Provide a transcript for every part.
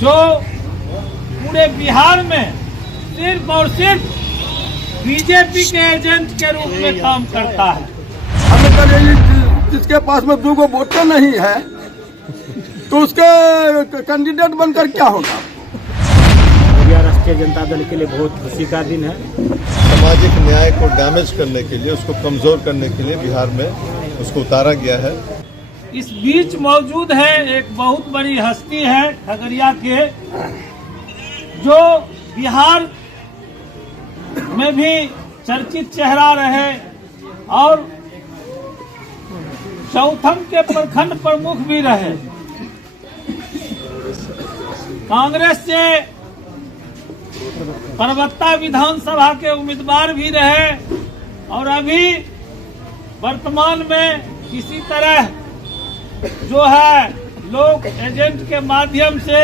जो पूरे बिहार में सिर्फ और सिर्फ बीजेपी के एजेंट के रूप में काम करता है। हमें तो यही, जिसके पास में 2 वोटर नहीं है तो उसके कैंडिडेट बनकर क्या होगा। राष्ट्रीय जनता दल के लिए बहुत खुशी का दिन है। सामाजिक न्याय को डैमेज करने के लिए, उसको कमजोर करने के लिए बिहार में उसको उतारा गया है। इस बीच मौजूद है एक बहुत बड़ी हस्ती है खगड़िया के, जो बिहार में भी चर्चित चेहरा रहे और चौथम के प्रखंड प्रमुख भी रहे। कांग्रेस से परबत्ता विधानसभा के उम्मीदवार भी रहे और अभी वर्तमान में किसी तरह जो है लोग एजेंट के माध्यम से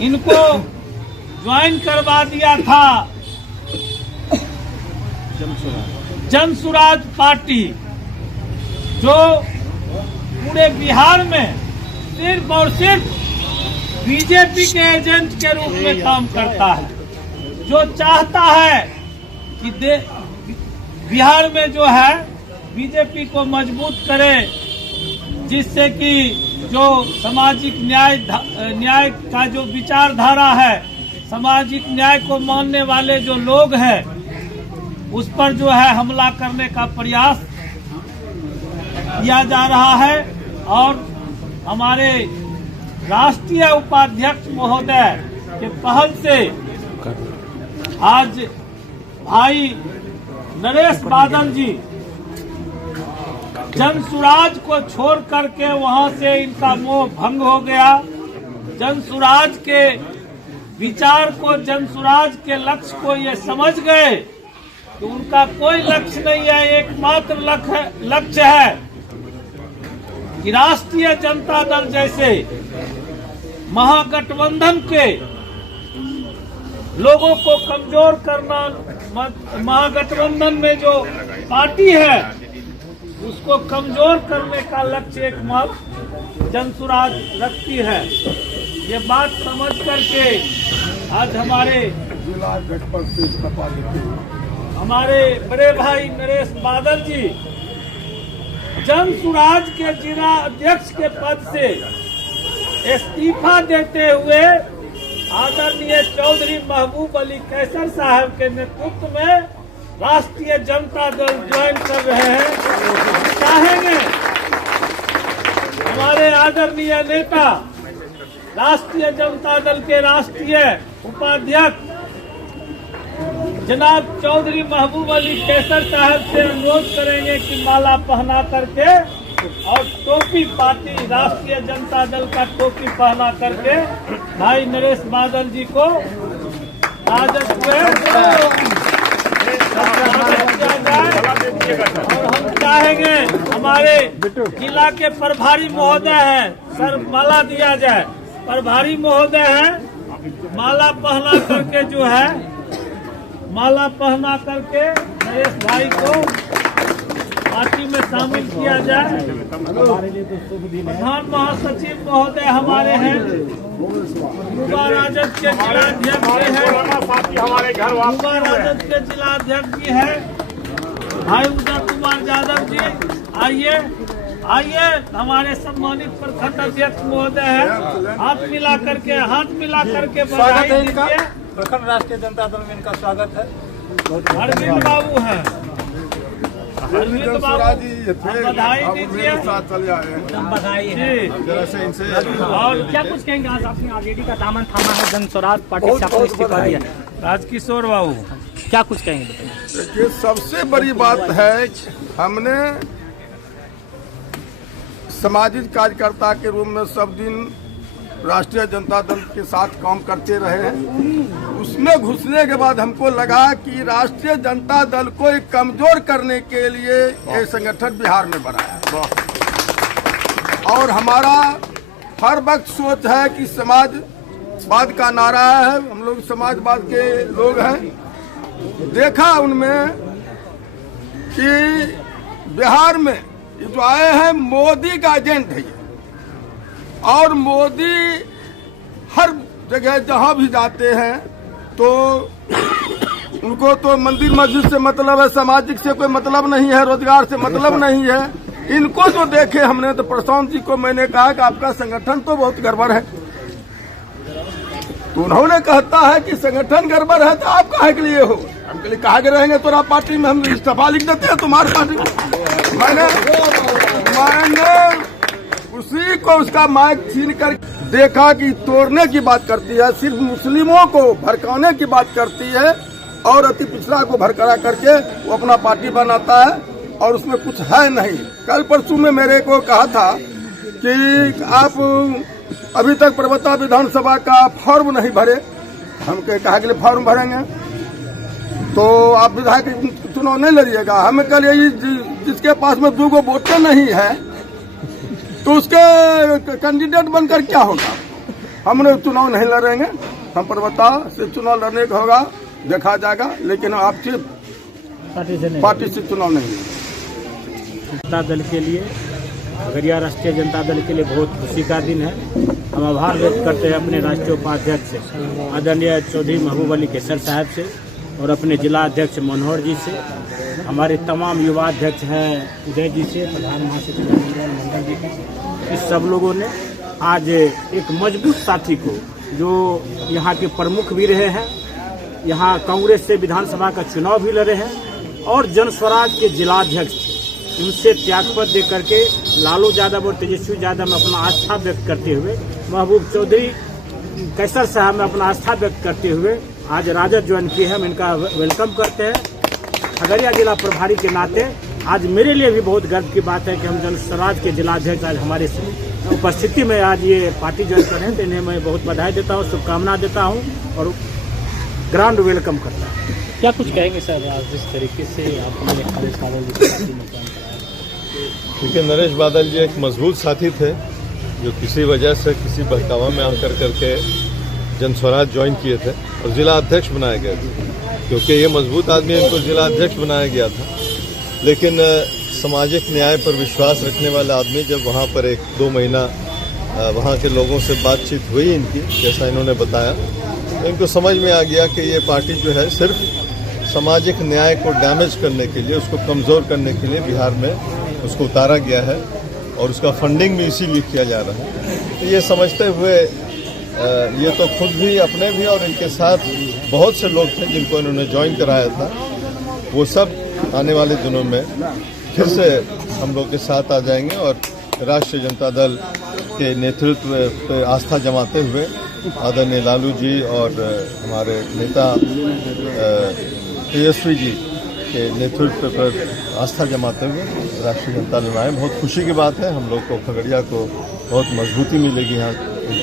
इनको ज्वाइन करवा दिया था जनसुराज पार्टी, जो पूरे बिहार में सिर्फ और सिर्फ बीजेपी के एजेंट के रूप में काम करता है, जो चाहता है कि बिहार में जो है बीजेपी को मजबूत करे, जिससे कि जो सामाजिक न्याय का जो विचारधारा है, सामाजिक न्याय को मानने वाले जो लोग हैं, उस पर जो है हमला करने का प्रयास किया जा रहा है। और हमारे राष्ट्रीय उपाध्यक्ष महोदय के पहल से आज भाई नरेश बादल जी जनसुराज को छोड़ करके वहां से इनका मोह भंग हो गया। जनसुराज के विचार को, जनसुराज के लक्ष्य को ये समझ गए कि उनका कोई लक्ष्य नहीं है, एकमात्र लक्ष्य है कि राष्ट्रीय जनता दल जैसे महागठबंधन के लोगों को कमजोर करना, महागठबंधन में जो पार्टी है उसको कमजोर करने का लक्ष्य एकमात्र जनसुराज रखती है। ये बात समझ करके आज हमारे बड़े भाई नरेश बादल जी जनसुराज के जिला अध्यक्ष के पद से इस्तीफा देते हुए आदरणीय चौधरी महबूब अली कैसर साहब के नेतृत्व में राष्ट्रीय जनता दल ज्वाइन कर रहे हैं। चाहेंगे हमारे आदरणीय नेता राष्ट्रीय जनता दल के राष्ट्रीय उपाध्यक्ष जनाब चौधरी महबूब अली कैसर साहब से अनुरोध करेंगे कि माला पहना करके और टोपी, पार्टी राष्ट्रीय जनता दल का टोपी पहना करके भाई नरेश बादल जी को राजद और हम चाहेंगे हमारे जिला के प्रभारी महोदय हैं, सर माला दिया जाए। प्रभारी महोदय हैं, माला पहना करके जो है माला पहना करके नरेश भाई को पार्टी में शामिल किया जाए। प्रधान महासचिव महोदय हमारे हैं, युवा राजद के जिलाध्यक्ष हैं, युवा राजद के जिलाध्यक्ष भी हैं भाई उदय कुमार यादव जी। आइए हमारे सम्मानित प्रखंड अध्यक्ष महोदय हैं, हाथ मिला करके बधाई दीजिए। प्रखंड राष्ट्रीय जनता दल में इनका स्वागत है। अरविंद बाबू हैं, अरविंद बाबू बधाई दीजिए। बधाई जी। और क्या कुछ कहेंगे, आज आपने आरजेडी का दामन थामा है, जनसुराज पार्टी से आपने इस्तीफा दिया। राजकिशोर बाबू क्या कुछ कहेंगे बताइए। देखिए, सबसे बड़ी बात है हमने सामाजिक कार्यकर्ता के रूप में सब दिन राष्ट्रीय जनता दल के साथ काम करते रहे हैं। उसमें घुसने के बाद हमको लगा कि राष्ट्रीय जनता दल को एक कमजोर करने के लिए ये संगठन बिहार में बनाया और हमारा हर वक्त सोच है कि समाजवाद का नारा है, हम लोग समाजवाद के लोग हैं। देखा उनमें कि बिहार में ये जो आए हैं मोदी का एजेंट है और मोदी जगह जहाँ भी जाते हैं तो उनको तो मंदिर मस्जिद से मतलब है, सामाजिक से कोई मतलब नहीं है, रोजगार से मतलब नहीं है। इनको जो देखे हमने तो प्रशांत जी को मैंने कहा कि आपका संगठन तो बहुत गड़बड़ है, तो उन्होंने कहता है कि संगठन गड़बड़ है तो आप काहे के लिए हो? हम के लिए कहा के रहेंगे तोरा पार्टी में, हम इस्तीफा लिख देते हैं तुम्हारी पार्टी में। मैंने उसी को उसका माइक छीन कर देखा कि तोड़ने की बात करती है, सिर्फ मुस्लिमों को भड़काने की बात करती है और अति पिछड़ा को भड़का करके वो अपना पार्टी बनाता है और उसमें कुछ है नहीं। कल परसों में मेरे को कहा था कि आप अभी तक पर्वता विधानसभा का फॉर्म नहीं भरे। हम कहा के लिए फॉर्म भरेंगे तो आप विधायक चुनाव नहीं लड़िएगा। हमें कल यही जिसके पास में 2 गो वोटें नहीं है तो उसके कैंडिडेट बनकर क्या होगा? हमने चुनाव नहीं लड़ेंगे, हम पर्वता से चुनाव लड़ने का होगा, देखा जाएगा, लेकिन आपसे पार्टी से चुनाव नहीं। जनता दल के लिए, खगड़िया राष्ट्रीय जनता दल के लिए बहुत खुशी का दिन है। हम आभार व्यक्त करते हैं अपने राष्ट्रीय उपाध्यक्ष आदरणीय चौधरी महबूब अली कैसर साहब से और अपने जिला अध्यक्ष मनोहर जी से, हमारे तमाम युवा अध्यक्ष हैं उदय जी से, प्रधान महासचिव मंडल जी का। इस सब लोगों ने आज एक मजबूत साथी को, जो यहाँ के प्रमुख भी रहे हैं, यहाँ कांग्रेस से विधानसभा का चुनाव भी लड़े हैं और जन स्वराज के जिलाध्यक्ष थे, उनसे त्यागपत्र दे करके लालू यादव और तेजस्वी यादव में अपना आस्था व्यक्त करते हुए, महबूब चौधरी कैसर साहब में अपना आस्था व्यक्त करते हुए आज राजद ज्वाइन किए हैं। हम इनका वेलकम करते हैं। खगड़िया जिला प्रभारी के नाते आज मेरे लिए भी बहुत गर्व की बात है कि हम जन स्वराज के जिलाध्यक्ष आज हमारे उपस्थिति में आज ये पार्टी ज्वाइन कर रहे हैं, तो इन्हें मैं बहुत बधाई देता हूँ, शुभकामना देता हूँ और ग्रांड वेलकम करता हूँ। क्या कुछ कहेंगे सर, आज जिस तरीके से आपने नरेश बादल जी को मतदान कराया? क्योंकि नरेश बादल जी एक मजबूत साथी थे जो किसी वजह से किसी बहकावा में आकर करके जन स्वराज ज्वाइन किए थे और जिला अध्यक्ष बनाए गए थे। क्योंकि ये मजबूत आदमी, इनको जिला अध्यक्ष बनाया गया था, लेकिन सामाजिक न्याय पर विश्वास रखने वाला आदमी जब वहाँ पर 1-2 महीना वहाँ के लोगों से बातचीत हुई इनकी, जैसा इन्होंने बताया, तो इनको समझ में आ गया कि ये पार्टी जो है सिर्फ सामाजिक न्याय को डैमेज करने के लिए, उसको कमज़ोर करने के लिए बिहार में उसको उतारा गया है और उसका फंडिंग भी इसीलिए किया जा रहा है। तो ये समझते हुए ये तो खुद भी, अपने भी और इनके साथ बहुत से लोग थे जिनको इन्होंने ज्वाइन कराया था, वो सब आने वाले दिनों में फिर से हम लोग के साथ आ जाएंगे और राष्ट्रीय जनता दल के नेतृत्व पर आस्था जमाते हुए आदरणीय लालू जी और हमारे नेता तेजस्वी जी के नेतृत्व पर आस्था जमाते हुए राष्ट्रीय जनता दल आए। बहुत खुशी की बात है, हम लोग को, खगड़िया को बहुत मजबूती मिलेगी यहाँ